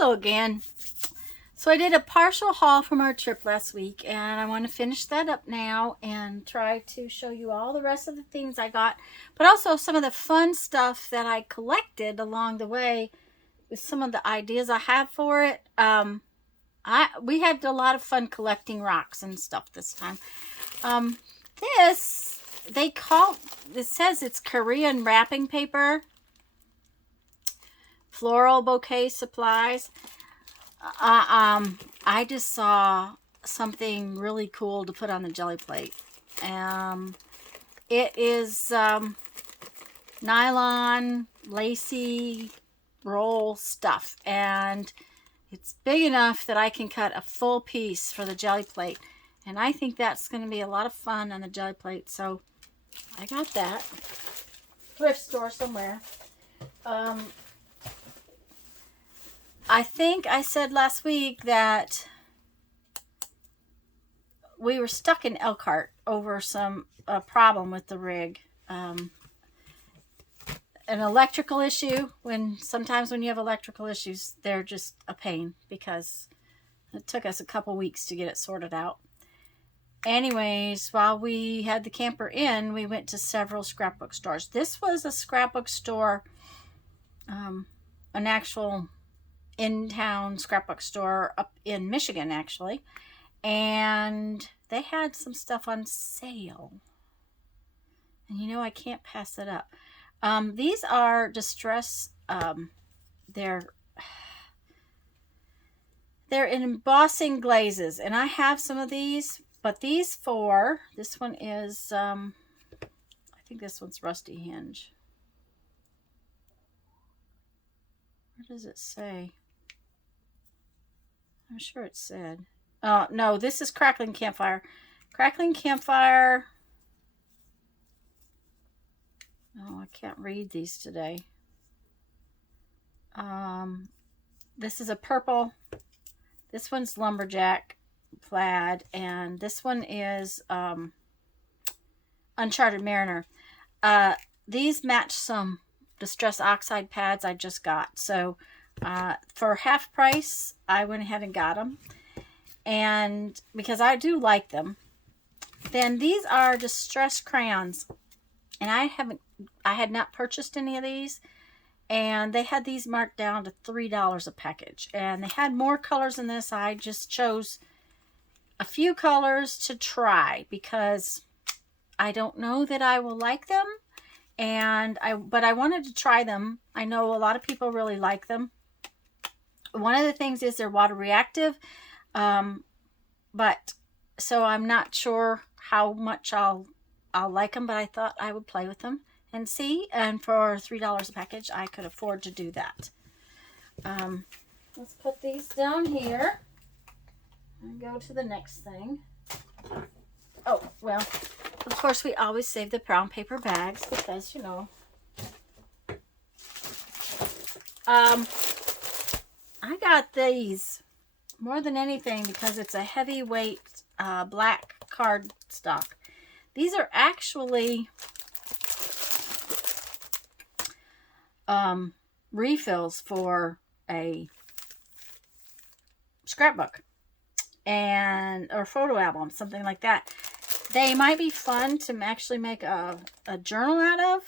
Hello again. So I did a partial haul from our trip last week, and I want to finish that up now and try to show you all the rest of the things I got, but also some of the fun stuff that I collected along the way with some of the ideas I have for it. We had a lot of fun collecting rocks and stuff this time. This, it says it's Korean wrapping paper, floral bouquet supplies. I just saw something really cool to put on the jelly plate. It is nylon, lacy roll stuff, and it's big enough that I can cut a full piece for the jelly plate, and I think that's going to be a lot of fun on the jelly plate. So I got that thrift store somewhere. I think I said last week that we were stuck in Elkhart over a problem with the rig. An electrical issue. Sometimes when you have electrical issues, they're just a pain because it took us a couple weeks to get it sorted out. Anyways, while we had the camper in, we went to several scrapbook stores. This was a scrapbook store, an actual in-town scrapbook store up in Michigan, actually, and they had some stuff on sale, and I can't pass it up. These are distress. They're in embossing glazes, and I have some of these, but this one is I think this one's rusty hinge. What does it say? I'm sure it said. No, this is Crackling Campfire. Crackling Campfire. Oh, I can't read these today. This is a purple. This one's Lumberjack Plaid. And this one is Uncharted Mariner. These match some Distress Oxide pads I just got. So for half price, I went ahead and got them, and because I do like them. Then these are Distress crayons, and I had not purchased any of these, and they had these marked down to $3 a package, and they had more colors than this. I just chose a few colors to try because I don't know that I will like them, but I wanted to try them. I know a lot of people really like them. One of the things is they're water reactive, but so I'm not sure how much I'll like them, but I thought I would play with them and see, and for $3 a package I could afford to do that. Let's put these down here and go to the next thing. Oh, well, of course we always save the brown paper bags because I got these more than anything because it's a heavyweight black cardstock. These are actually refills for a scrapbook or photo album, something like that. They might be fun to actually make a journal out of,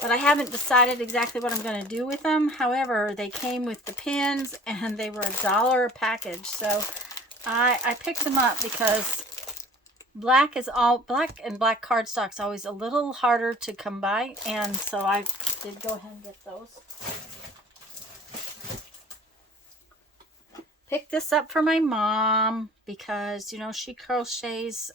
but I haven't decided exactly what I'm going to do with them. However, they came with the pins, and they were $1 a package. So I picked them up because black and black cardstock's always a little harder to come by, and so I did go ahead and get those. Picked this up for my mom because she crochets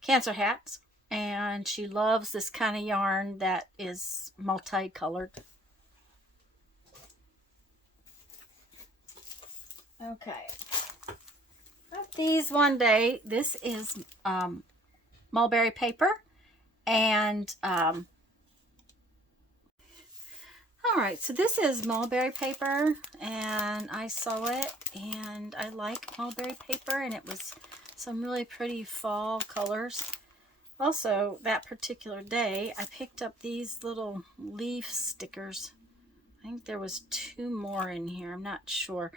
cancer hats. And she loves this kind of yarn that is multicolored. Okay. Got these one day. This is mulberry paper. And alright, so this is mulberry paper. And I saw it. And I like mulberry paper. And it was some really pretty fall colors. Also, that particular day, I picked up these little leaf stickers. I think there was 2 more in here. I'm not sure.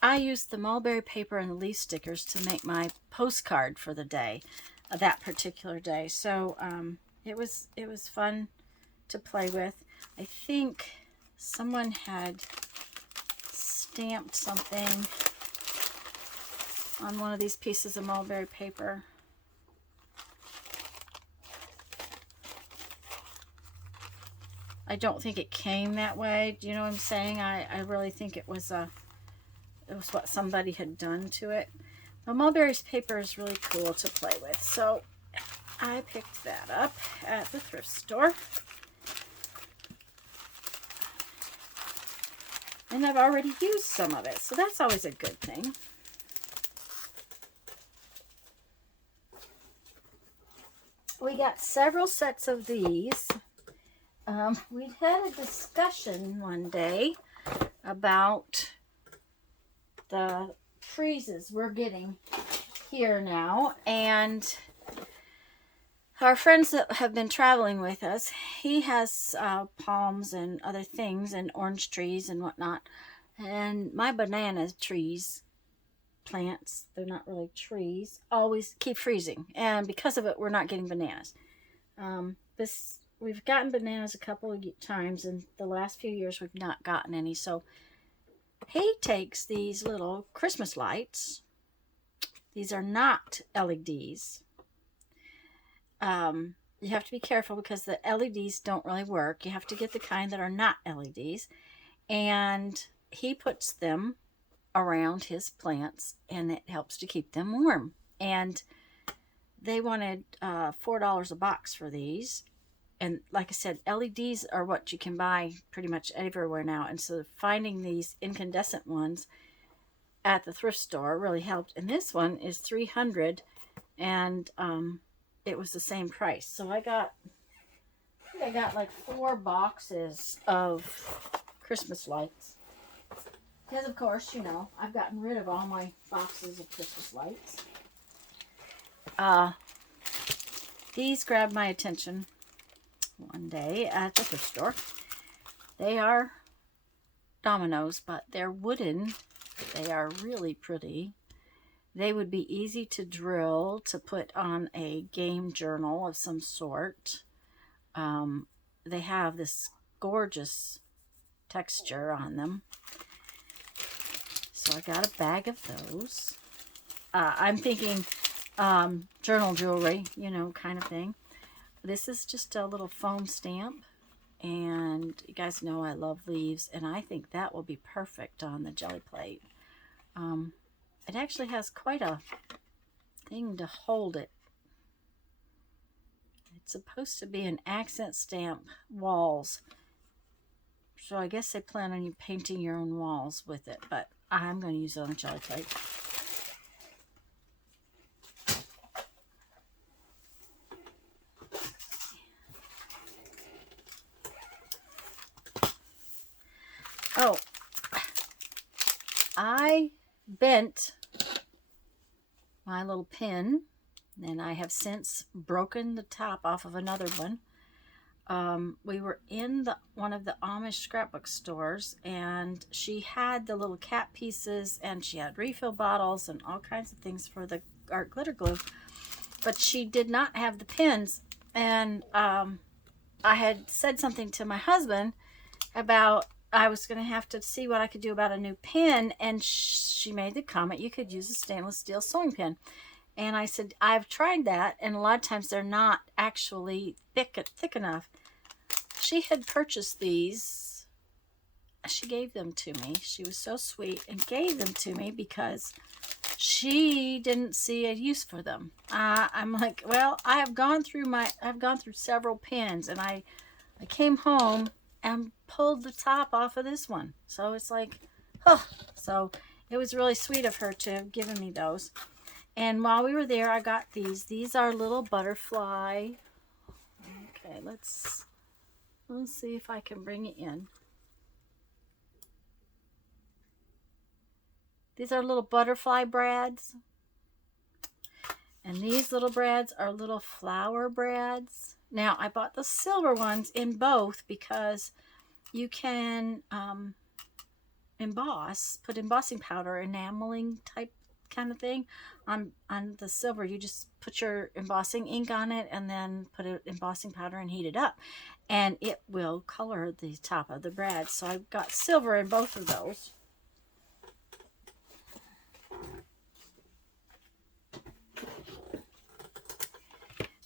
I used the mulberry paper and the leaf stickers to make my postcard for the day, that particular day. So it was fun to play with. I think someone had stamped something on one of these pieces of mulberry paper. I don't think it came that way. Do you know what I'm saying? I really think it was what somebody had done to it. The mulberry's paper is really cool to play with. So I picked that up at the thrift store. And I've already used some of it, so that's always a good thing. We got several sets of these. We had a discussion one day about the freezes we're getting here now, and our friends that have been traveling with us, he has palms and other things and orange trees and whatnot, and my banana trees, plants, they're not really trees, always keep freezing, and because of it we're not getting bananas. We've gotten bananas a couple of times, and the last few years we've not gotten any. So he takes these little Christmas lights. These are not LEDs. You have to be careful because the LEDs don't really work. You have to get the kind that are not LEDs. And he puts them around his plants, and it helps to keep them warm. And they wanted $4 a box for these. And like I said, LEDs are what you can buy pretty much everywhere now. And so finding these incandescent ones at the thrift store really helped. And this one is $300, and it was the same price. So I got like 4 boxes of Christmas lights. Because of course, you know, I've gotten rid of all my boxes of Christmas lights. These grabbed my attention one day at the thrift store. They are dominoes, but they're wooden. They are really pretty. They would be easy to drill to put on a game journal of some sort. They have this gorgeous texture on them. So I got a bag of those. I'm thinking journal jewelry, you know, kind of thing. This is just a little foam stamp, and you guys know I love leaves, and I think that will be perfect on the jelly plate. It actually has quite a thing to hold it. It's supposed to be an accent stamp walls, so I guess they plan on you painting your own walls with it, but I'm going to use it on a jelly plate. Oh, I bent my little pin, and I have since broken the top off of another one. We were in one of the Amish scrapbook stores, and she had the little cat pieces, and she had refill bottles and all kinds of things for the art glitter glue, but she did not have the pins. And I had said something to my husband about I was going to have to see what I could do about a new pin, and she made the comment you could use a stainless steel sewing pin. And I said, I've tried that, and a lot of times they're not actually thick enough. She had purchased these. She gave them to me. She was so sweet and gave them to me because she didn't see a use for them. I'm like, well, I've gone through several pins, and I came home and pulled the top off of this one. So it's like, oh, so it was really sweet of her to have given me those. And while we were there, I got these. These are little butterfly. Okay, let's see if I can bring it in. These are little butterfly brads. And these little brads are little flower brads. Now, I bought the silver ones in both because you can emboss, put embossing powder, enameling type kind of thing on the silver. You just put your embossing ink on it and then put an embossing powder and heat it up, and it will color the top of the brad. So I've got silver in both of those.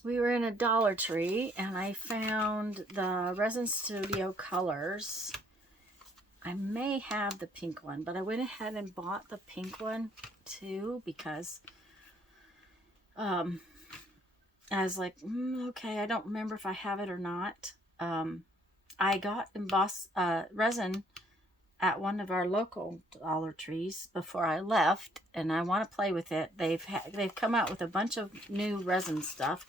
We were in a Dollar Tree and I found the Resin Studio colors. I may have the pink one, but I went ahead and bought the pink one too because I was like, okay, I don't remember if I have it or not. I got resin at one of our local Dollar Trees before I left, and I want to play with it. They've come out with a bunch of new resin stuff,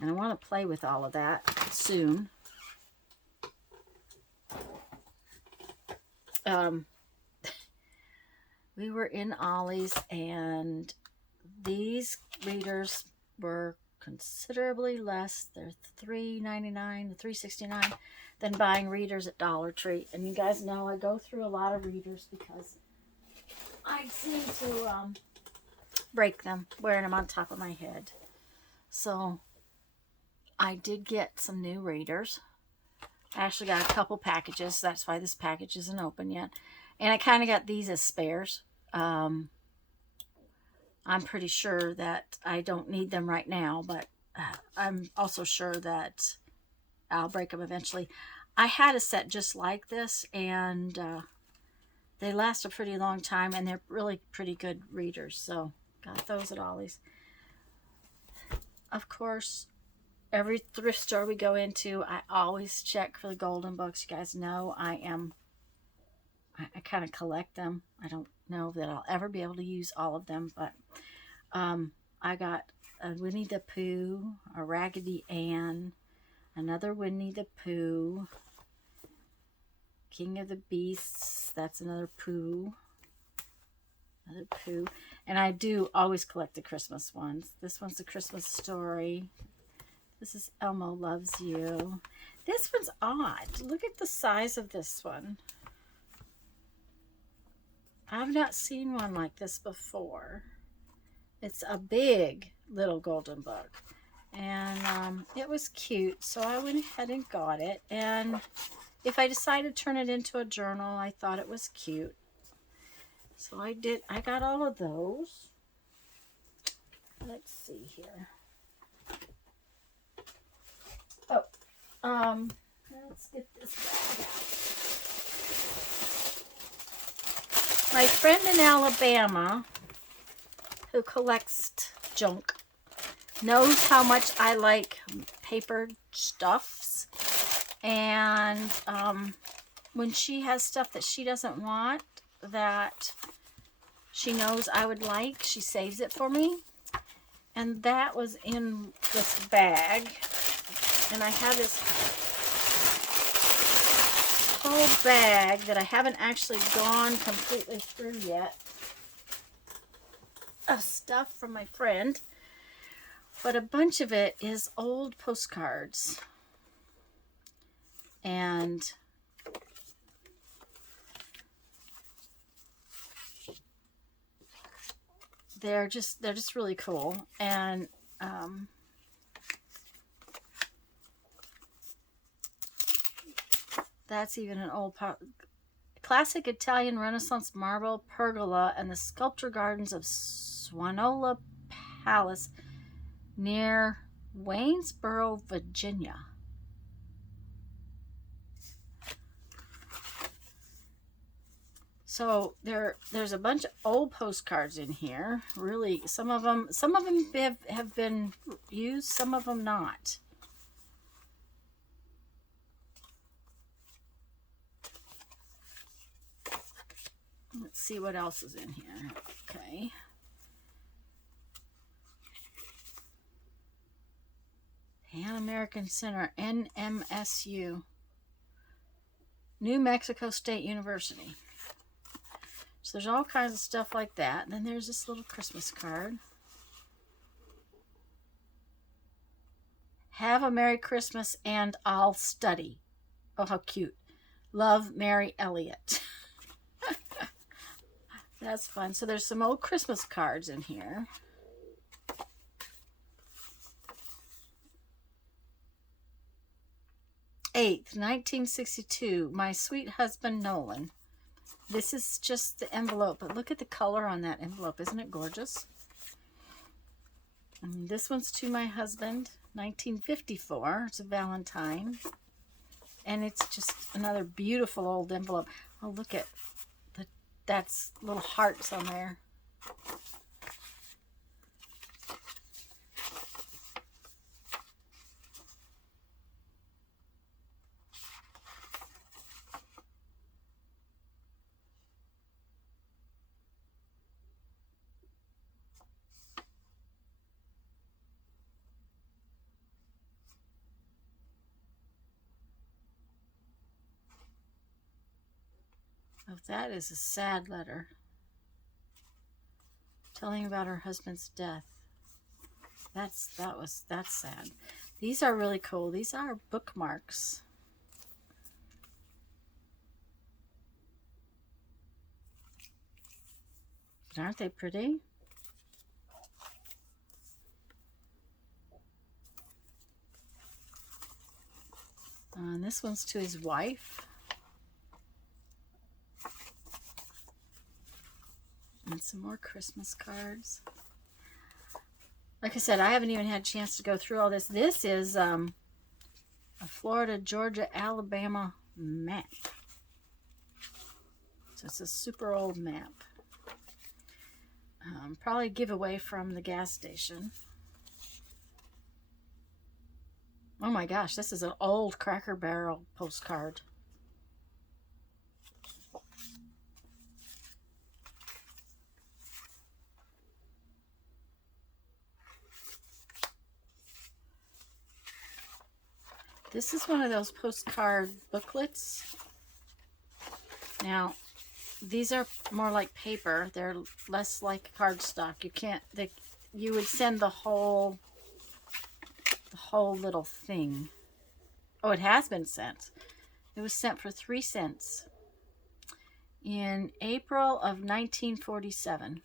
and I want to play with all of that soon. We were in Ollie's, and these readers were considerably less. They're $3.99 to $3.69 than buying readers at Dollar Tree. And you guys know I go through a lot of readers because I seem to break them wearing them on top of my head. So I did get some new readers. I actually got a couple packages. That's why this package isn't open yet. And I kind of got these as spares. I'm pretty sure that I don't need them right now, but I'm also sure that I'll break them eventually. I had a set just like this, and they last a pretty long time, and they're really pretty good readers. So got those at Ollie's. Of course, every thrift store we go into, I always check for the golden books. You guys know I kind of collect them. I don't know that I'll ever be able to use all of them, but I got a Winnie the Pooh, a Raggedy Ann, another Winnie the Pooh, King of the Beasts, that's another Pooh, and I do always collect the Christmas ones. This one's a Christmas Story. This is Elmo Loves You. This one's odd. Look at the size of this one. I've not seen one like this before. It's a big little golden book. And it was cute, so I went ahead and got it. And if I decided to turn it into a journal, I thought it was cute. So I did. I got all of those. Let's see here. Oh, let's get this bag out. My friend in Alabama who collects junk knows how much I like paper stuffs, and when she has stuff that she doesn't want that she knows I would like, she saves it for me. And that was in this bag, and I have this whole bag that I haven't actually gone completely through yet of stuff from my friend, but a bunch of it is old postcards, and they're just really cool. And that's even an old classic Italian Renaissance marble pergola and the sculpture gardens of Swanola Palace near Waynesboro, Virginia. So there's a bunch of old postcards in here. Really, some of them have been used, some of them not. Let's see what else is in here. Okay. Pan American Center, NMSU, New Mexico State University. So there's all kinds of stuff like that. And then there's this little Christmas card. Have a Merry Christmas and I'll study. Oh, how cute. Love, Mary Elliott. That's fun. So there's some old Christmas cards in here. Eighth, 1962. My sweet husband, Nolan. This is just the envelope, but look at the color on that envelope. Isn't it gorgeous? And this one's to my husband, 1954. It's a Valentine. And it's just another beautiful old envelope. Oh, look at that's little hearts on there. Oh, that is a sad letter. Telling about her husband's death. That's sad. These are really cool. These are bookmarks. But aren't they pretty? And this one's to his wife. And some more Christmas cards. Like I said, I haven't even had a chance to go through all this. This is a Florida, Georgia, Alabama map. So it's a super old map. Probably giveaway from the gas station. Oh my gosh, this is an old Cracker Barrel postcard. This is one of those postcard booklets. Now, these are more like paper. They're less like cardstock. You would send the whole little thing. Oh, it has been sent. It was sent for 3 cents in April of 1947.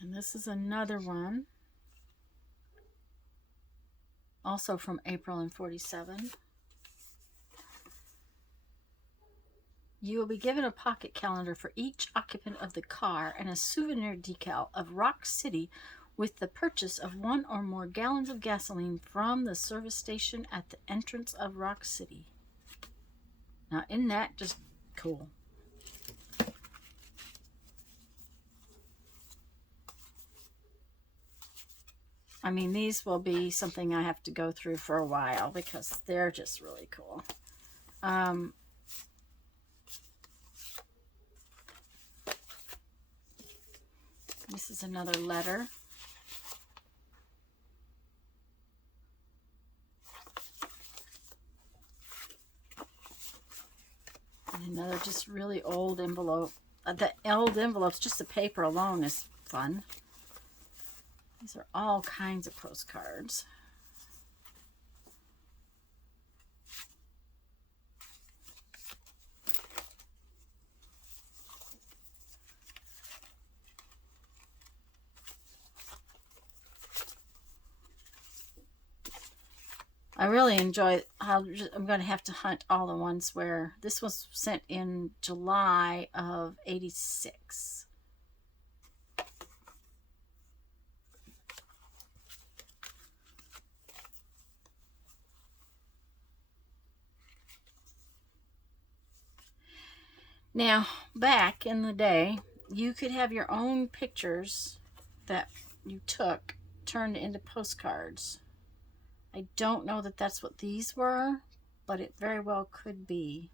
And this is another one. Also from April in 47. You will be given a pocket calendar for each occupant of the car and a souvenir decal of Rock City with the purchase of 1 or more gallons of gasoline from the service station at the entrance of Rock City. Now, isn't that just cool? I mean, these will be something I have to go through for a while because they're just really cool. This is another letter. And another just really old envelope. The old envelopes, just the paper alone is fun. These are all kinds of postcards. I really enjoy. I'm going to have to hunt all the ones where this was sent in July of '86. Now, back in the day, you could have your own pictures that you took turned into postcards. I don't know that that's what these were, but it very well could be.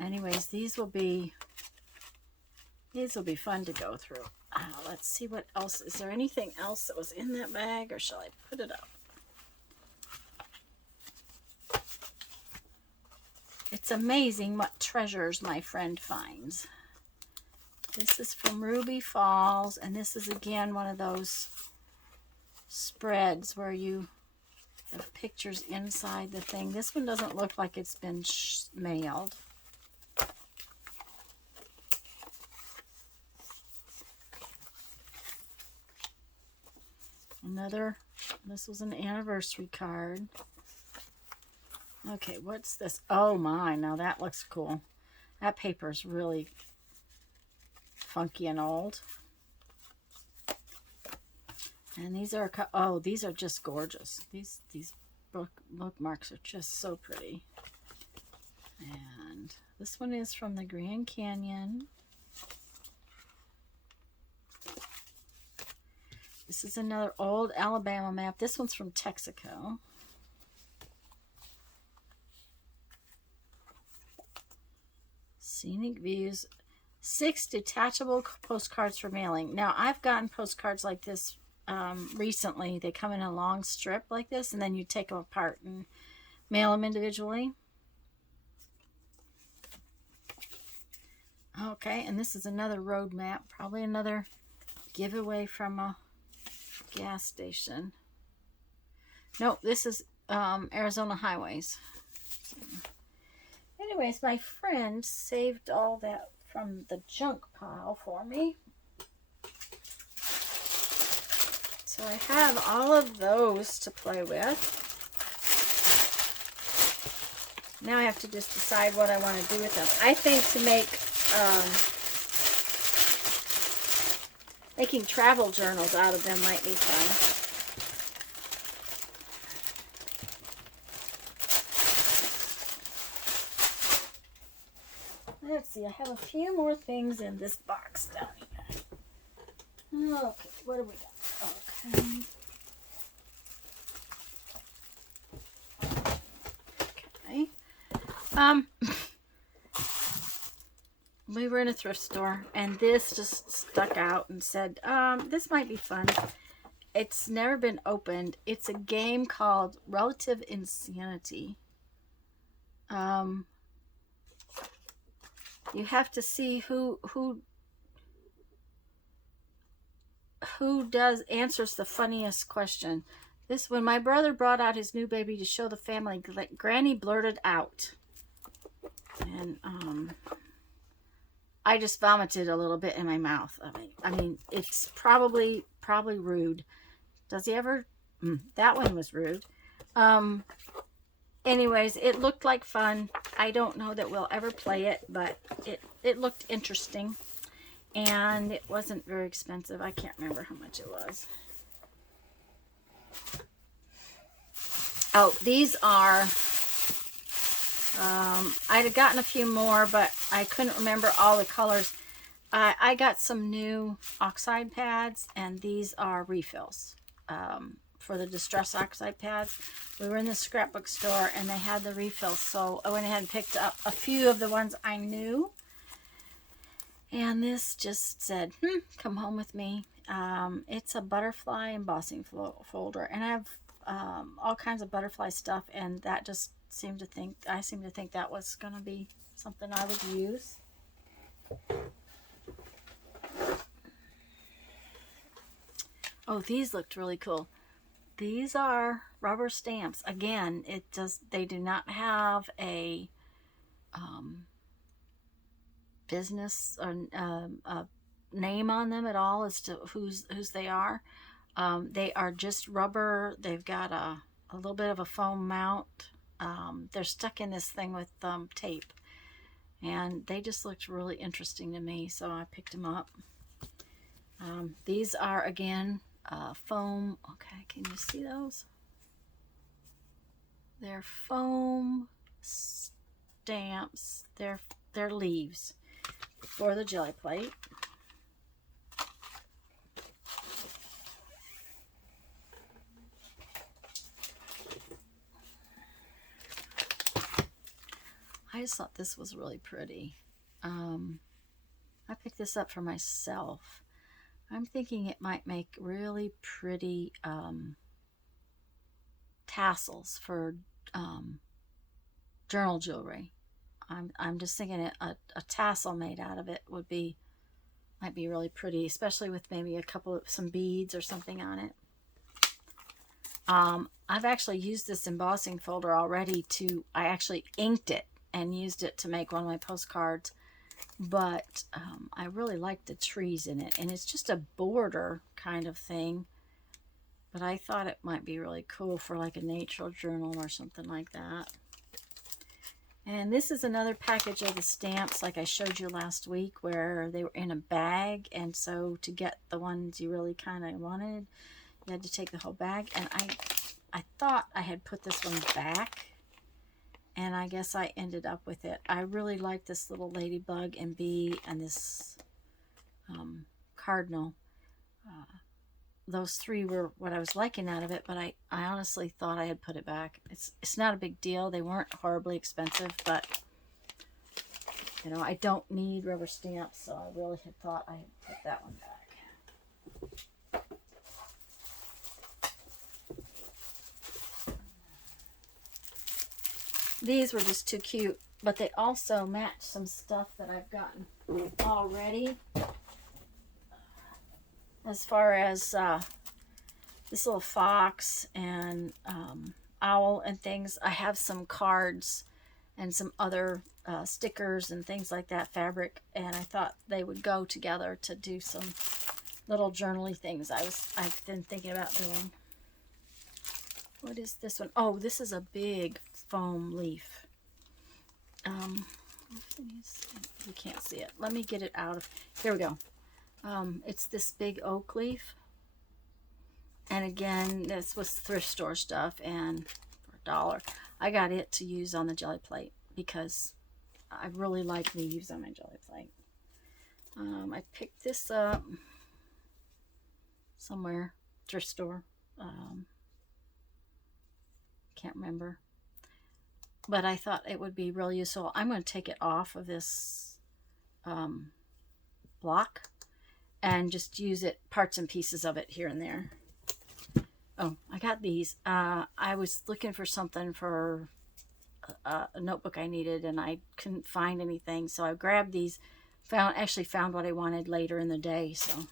Anyways, these will be fun to go through. Let's see what else. Is there anything else that was in that bag, or shall I put it up? It's amazing what treasures my friend finds. This is from Ruby Falls, and this is again one of those spreads where you have pictures inside the thing. This one doesn't look like it's been mailed. This was an anniversary card. Okay, what's this? Oh my, now that looks cool. That paper is really funky and old. And these are, oh, these are just gorgeous. These bookmarks are just so pretty. And this one is from the Grand Canyon. This is another old Alabama map. This one's from Texaco. Scenic views. 6 detachable postcards for mailing. Now, I've gotten postcards like this recently. They come in a long strip like this, and then you take them apart and mail them individually. Okay, and this is another road map. Probably another giveaway from a gas station. Nope, this is Arizona highways. Anyways, my friend saved all that from the junk pile for me. So I have all of those to play with. Now I have to just decide what I want to do with them. I think to make making travel journals out of them might be fun. Let's see, I have a few more things in this box down here. Okay, what do we got? Okay. We were in a thrift store, and this just stuck out and said, this might be fun. It's never been opened. It's a game called Relative Insanity. You have to see who answers the funniest question. This, when my brother brought out his new baby to show the family, Granny blurted out, and I just vomited a little bit in my mouth. I mean, it's probably rude. Does he ever? That one was rude. Anyways, it looked like fun. I don't know that we'll ever play it, but it looked interesting. And it wasn't very expensive. I can't remember how much it was. Oh, these are... I'd have gotten a few more, but I couldn't remember all the colors. I got some new oxide pads, and these are refills. For the Distress Oxide pads. We were in the scrapbook store and they had the refills, so I went ahead and picked up a few of the ones I knew. And this just said, come home with me. It's a butterfly embossing folder, and I have all kinds of butterfly stuff, and that just seemed to think, I seem to think that was going to be something I would use. Oh, these looked really cool. These are rubber stamps. Again, they do not have a business or a name on them at all as to whose they are. They are just rubber. They've got a little bit of a foam mount. They're stuck in this thing with tape, and they just looked really interesting to me, so I picked them up. These are, again, foam. Okay, can you see those? They're foam stamps. They're leaves for the jelly plate. I just thought this was really pretty. I picked this up for myself. I'm thinking it might make really pretty tassels for journal jewelry. I'm just thinking a tassel made out of it would be Might be really pretty, especially with maybe some beads or something on it. I've actually used this embossing folder already I actually inked it and used it to make one of my postcards. But I really like the trees in it. And it's just a border kind of thing. But I thought it might be really cool for like a nature journal or something like that. And this is another package of the stamps like I showed you last week, where they were in a bag. And so to get the ones you really kind of wanted, you had to take the whole bag. And I thought I had put this one back, and I guess I ended up with it. I really like this little ladybug and bee and this cardinal. Those three were what I was liking out of it, but I honestly thought I had put it back. It's not a big deal. They weren't horribly expensive, but you know, I don't need rubber stamps, so I really had thought I had put that one back. These were just too cute, but they also match some stuff that I've gotten already. As far as this little fox and owl and things, I have some cards and some other stickers and things like that, fabric, and I thought they would go together to do some little journaly things I've been thinking about doing. What is this one? Oh, this is a big foam leaf. You can't see it. Let me get it out of here. We go. It's this big oak leaf, and again, this was thrift store stuff, and for $1 I got it to use on the jelly plate because I really like leaves on my jelly plate. I picked this up somewhere, thrift store, can't remember, but I thought it would be really useful. I'm going to take it off of this block and just use it, parts and pieces of it here and there. Oh, I got these. I was looking for something for a notebook I needed, and I couldn't find anything, so I grabbed these. Actually found what I wanted later in the day. So,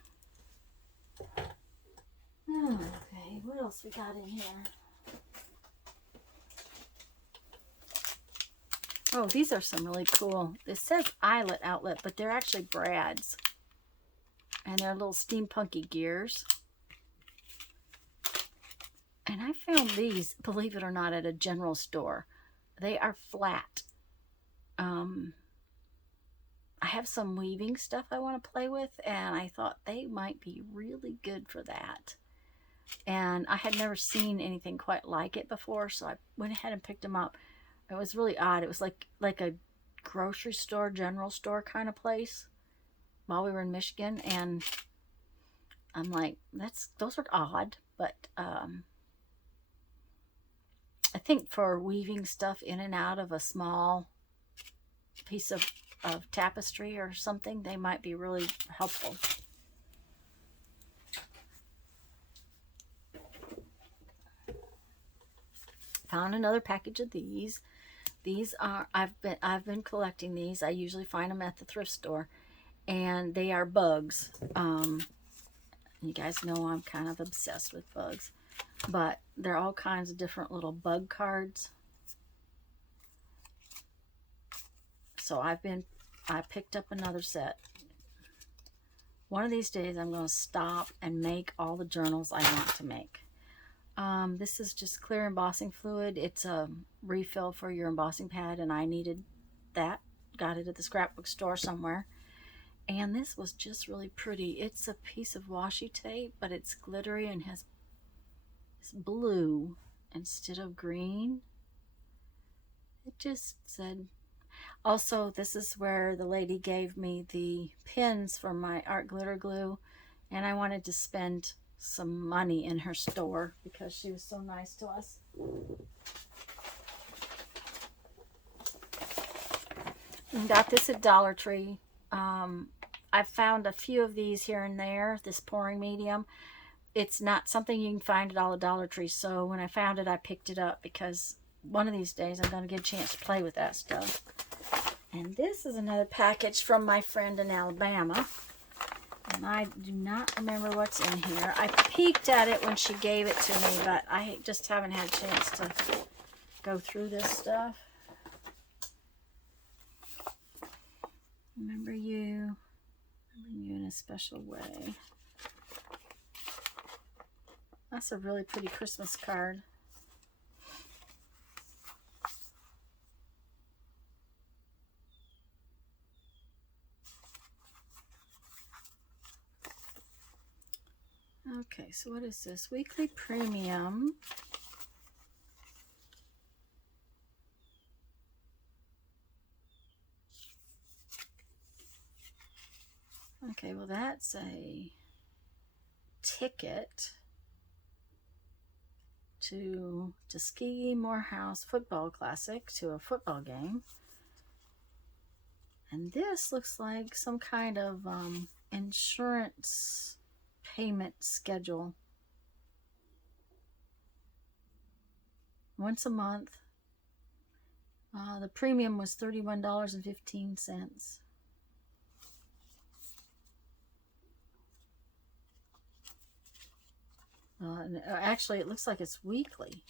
okay, what else we got in here? Oh, these are some really cool. It says Eyelet Outlet, but they're actually brads. And they're little steampunky gears. And I found these, believe it or not, at a general store. They are flat. I have some weaving stuff I want to play with, and I thought they might be really good for that. And I had never seen anything quite like it before, so I went ahead and picked them up. It was really odd. It was like a grocery store, general store kind of place while we were in Michigan, and I'm like, those are odd, but I think for weaving stuff in and out of a small piece of tapestry or something, they might be really helpful. Found another package of these. These are, I've been collecting these. I usually find them at the thrift store, and they are bugs. You guys know I'm kind of obsessed with bugs, but they're all kinds of different little bug cards. So I picked up another set. One of these days I'm going to stop and make all the journals I want to make. This is just clear embossing fluid. It's a refill for your embossing pad, and I needed that. Got it at the scrapbook store somewhere. And this was just really pretty. It's a piece of washi tape, but it's glittery and has this blue instead of green. It just said... Also, this is where the lady gave me the pins for my art glitter glue, and I wanted to spend some money in her store because she was so nice to us. And got this at Dollar Tree. I've found a few of these here and there, this pouring medium. It's not something you can find at all the Dollar Tree, so when I found it, I picked it up because one of these days I'm going to get a chance to play with that stuff. And this is another package from my friend in Alabama. And I do not remember what's in here. I peeked at it when she gave it to me, but I just haven't had a chance to go through this stuff. Remember you in a special way. That's a really pretty Christmas card. Okay, so what is this? Weekly premium. Okay, well that's a ticket to Tuskegee Morehouse Football Classic, to a football game. And this looks like some kind of insurance payment schedule. Once a month. The premium was $31.15. Actually, it looks like it's weekly.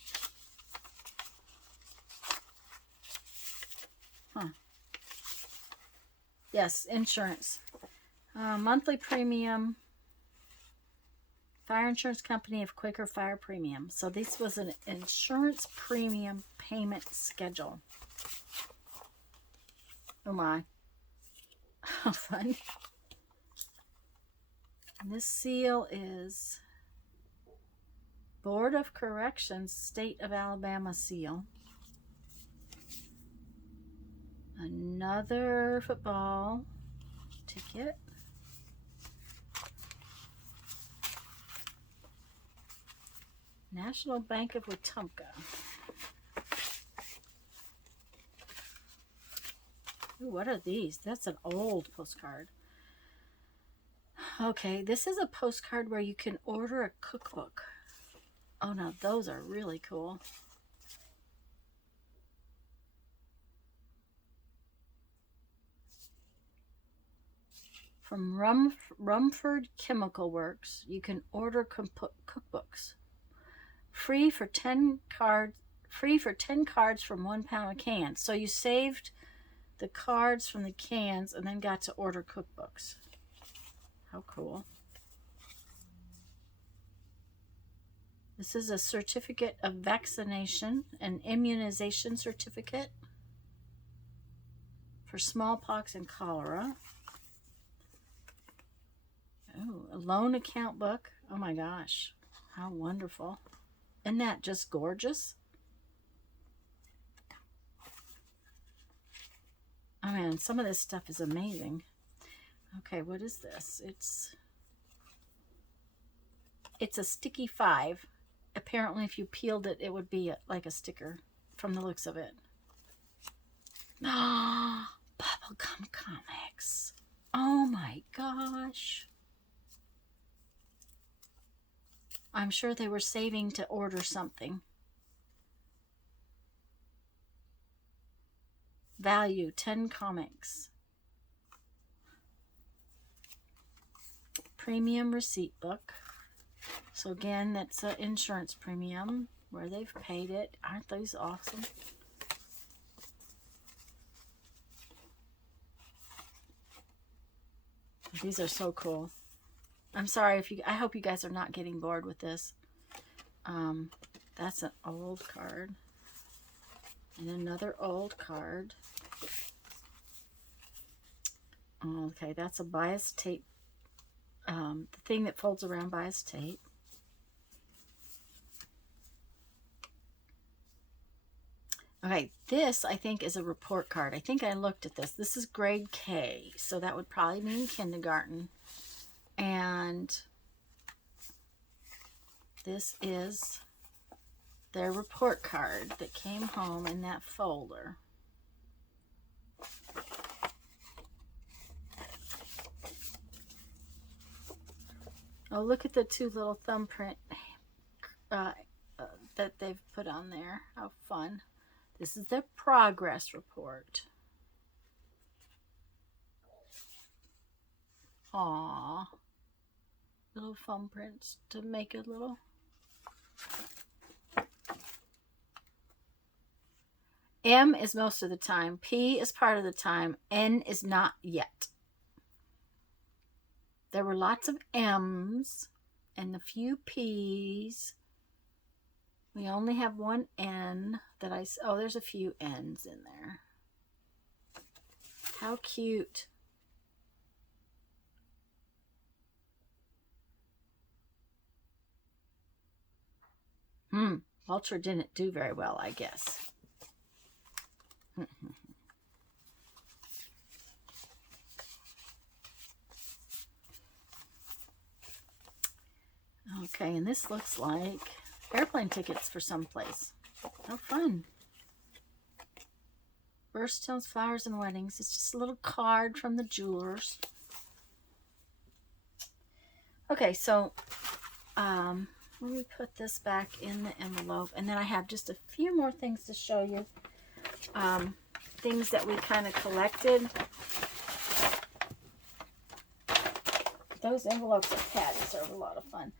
Huh. Yes, insurance. Monthly premium. Fire Insurance Company of Quaker Fire Premium. So this was an insurance premium payment schedule. Oh my. How fun. And this seal is Board of Corrections, State of Alabama seal. Another football ticket. National Bank of Wetumpka. Ooh, what are these? That's an old postcard. Okay, this is a postcard where you can order a cookbook. Oh, now those are really cool. From Rumford Chemical Works, you can order cookbooks. Free for 10 cards from 1 pound of cans. So you saved the cards from the cans and then got to order cookbooks. How cool. This is a certificate of vaccination, an immunization certificate for smallpox and cholera. Oh, a loan account book. Oh my gosh, how wonderful. Isn't that just gorgeous? Oh man, some of this stuff is amazing. Okay, what is this? It's a sticky 5. Apparently, if you peeled it, it would be like a sticker from the looks of it. Ah, bubblegum comics. Oh my gosh. I'm sure they were saving to order something. Value, 10 comics. Premium receipt book. So again, that's an insurance premium where they've paid it. Aren't those awesome? These are so cool. I'm sorry if I hope you guys are not getting bored with this. That's an old card. And another old card. Okay, that's a bias tape. The thing that folds around bias tape. Okay, this I think is a report card. I think I looked at this. This is grade K, so that would probably mean kindergarten. And this is their report card that came home in that folder. Oh, look at the 2 little thumbprint that they've put on there. How fun. This is their progress report. Aww. little foam prints to make a little. M is most of the time. P is part of the time. N is not yet. There were lots of M's and a few P's. We only have one N that oh, there's a few N's in there. How cute. Ultra didn't do very well, I guess. Okay, and this looks like airplane tickets for someplace. How fun. Birthstones, flowers, and weddings. It's just a little card from the jewelers. Okay, so let me put this back in the envelope, and then I have just a few more things to show you. Things that we kind of collected. Those envelopes at Patty's are a lot of fun.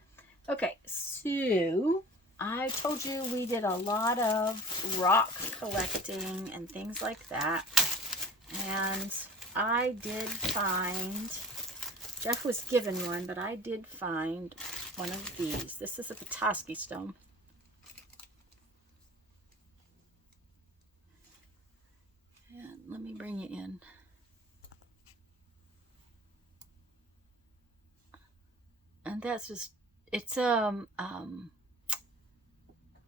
Okay, so I told you we did a lot of rock collecting and things like that. And I did find, Jeff was given one, but I did find one of these. This is a Petoskey stone. And let me bring you in. And that's just, it's what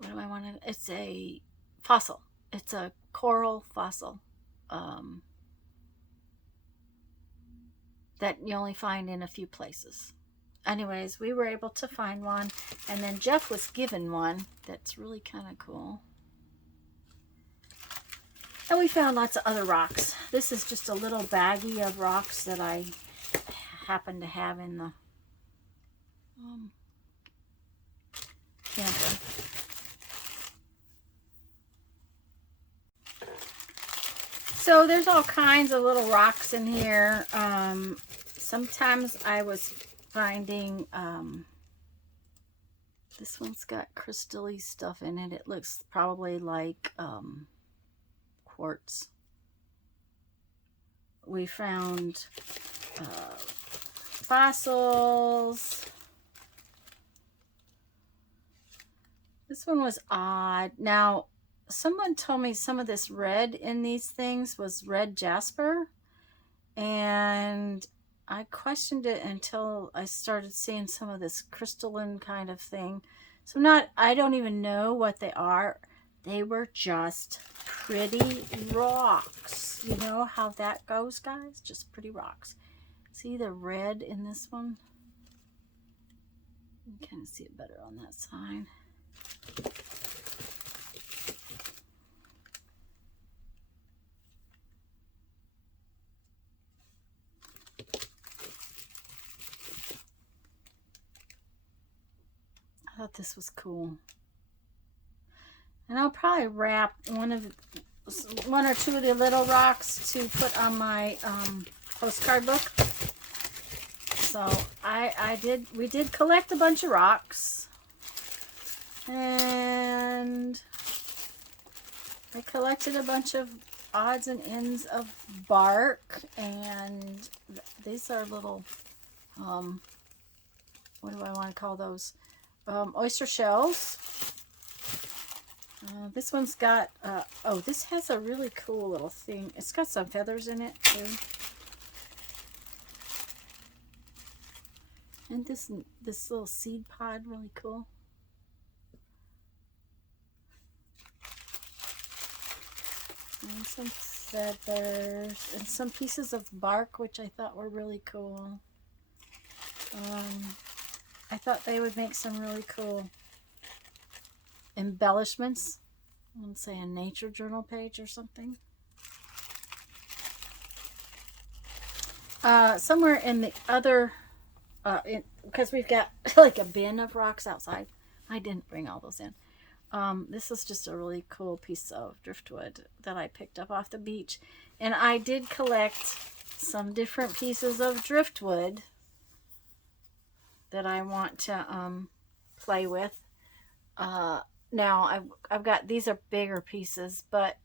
do I want to, it's a fossil. It's a coral fossil that you only find in a few places. Anyways, we were able to find one, and then Jeff was given one that's really kind of cool. And we found lots of other rocks. This is just a little baggie of rocks that I happen to have in the camper. So there's all kinds of little rocks in here. Sometimes I was finding, this one's got crystally stuff in it. It looks probably like quartz. We found fossils. This one was odd. Now, someone told me some of this red in these things was red jasper, and I questioned it until I started seeing some of this crystalline kind of thing. So I don't even know what they are. They were just pretty rocks. You know how that goes, guys? Just pretty rocks. See the red in this one? You can kind of see it better on that side. I thought this was cool. And I'll probably wrap one or two of the little rocks to put on my postcard book. So we did collect a bunch of rocks, and I collected a bunch of odds and ends of bark, and these are little what do I want to call those? Oyster shells. This one's got, oh, this has a really cool little thing. It's got some feathers in it, too. And this little seed pod, really cool. And some feathers, and some pieces of bark, which I thought were really cool. I thought they would make some really cool embellishments on, say, a nature journal page or something. Somewhere in the other, because we've got like a bin of rocks outside. I didn't bring all those in. This is just a really cool piece of driftwood that I picked up off the beach. And I did collect some different pieces of driftwood. that I want to play with. Now I've got, these are bigger pieces, but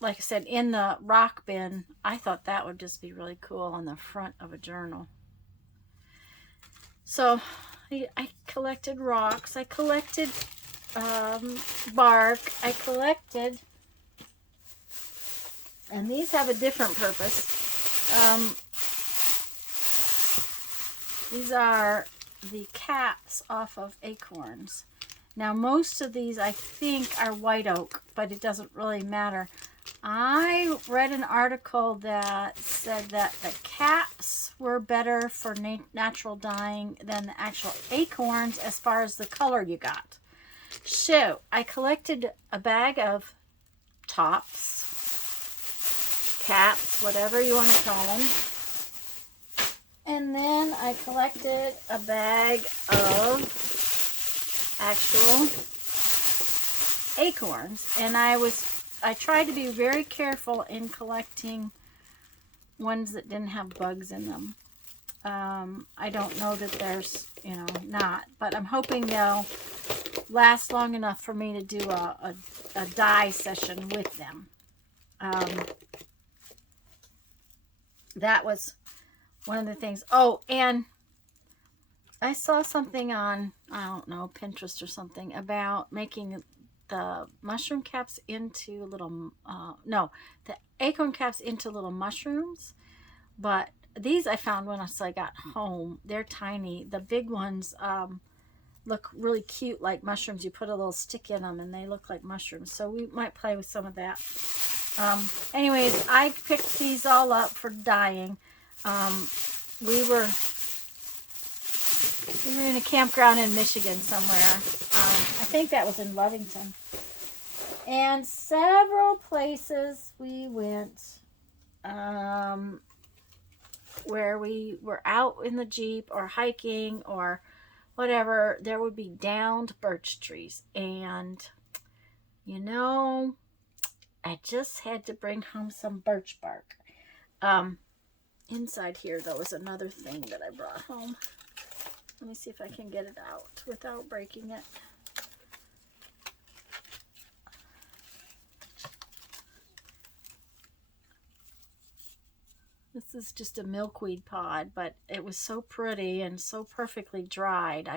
like I said, in the rock bin, I thought that would just be really cool on the front of a journal. So I collected rocks, I collected bark, I collected, and these have a different purpose. These are the caps off of acorns. Now most of these I think are white oak, but it doesn't really matter. I read an article that said that the caps were better for natural dyeing than the actual acorns as far as the color you got. So I collected a bag of tops, caps, whatever you want to call them. And then I collected a bag of actual acorns. And I tried to be very careful in collecting ones that didn't have bugs in them. I don't know that there's, not, but I'm hoping they'll last long enough for me to do a dye session with them. That was one of the things. Oh, and I saw something on, I don't know, Pinterest or something about making the mushroom caps into little, the acorn caps into little mushrooms. But these I found once I got home. They're tiny. The big ones look really cute, like mushrooms. You put a little stick in them and they look like mushrooms. So we might play with some of that. Anyways, I picked these all up for dyeing. We were in a campground in Michigan somewhere. I think that was in Lovington. And several places we went where we were out in the Jeep or hiking or whatever, there would be downed birch trees. And, I just had to bring home some birch bark. Inside here, though, is another thing that I brought home. Let me see if I can get it out without breaking it. This is just a milkweed pod, but it was so pretty and so perfectly dried.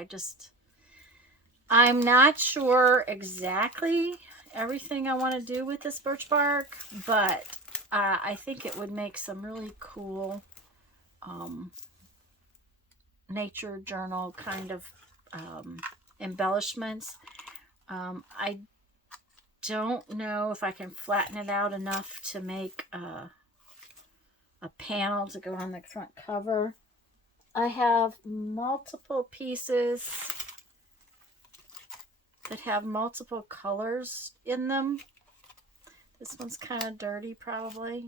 I'm not sure exactly everything I want to do with this birch bark, but I think it would make some really cool nature journal kind of embellishments. I don't know if I can flatten it out enough to make a panel to go on the front cover. I have multiple pieces that have multiple colors in them. This one's kind of dirty probably.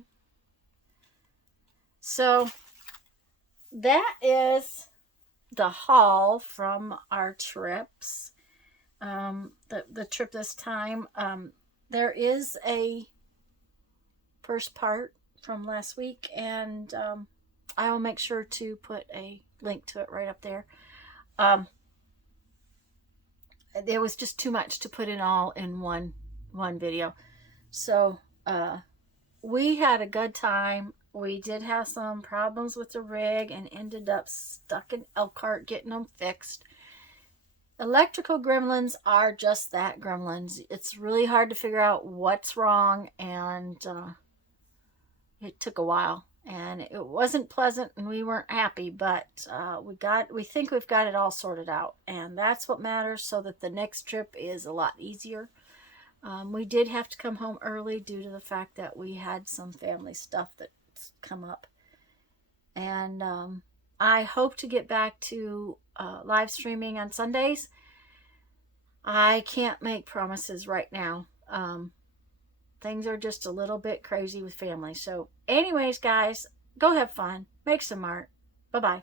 So that is the haul from our trips. The trip this time. There is a first part from last week, and I will make sure to put a link to it right up there. There was just too much to put in all in one video. So we had a good time. We did have some problems with the rig and ended up stuck in Elkhart getting them fixed. Electrical gremlins are just that, gremlins. It's really hard to figure out what's wrong, and it took a while, and it wasn't pleasant, and we weren't happy, but we think we've got it all sorted out, and that's what matters, so that the next trip is a lot easier. We did have to come home early due to the fact that we had some family stuff that's come up, and I hope to get back to live streaming on Sundays. I can't make promises right now. Things are just a little bit crazy with family. So anyways, guys, go have fun. Make some art. Bye-bye.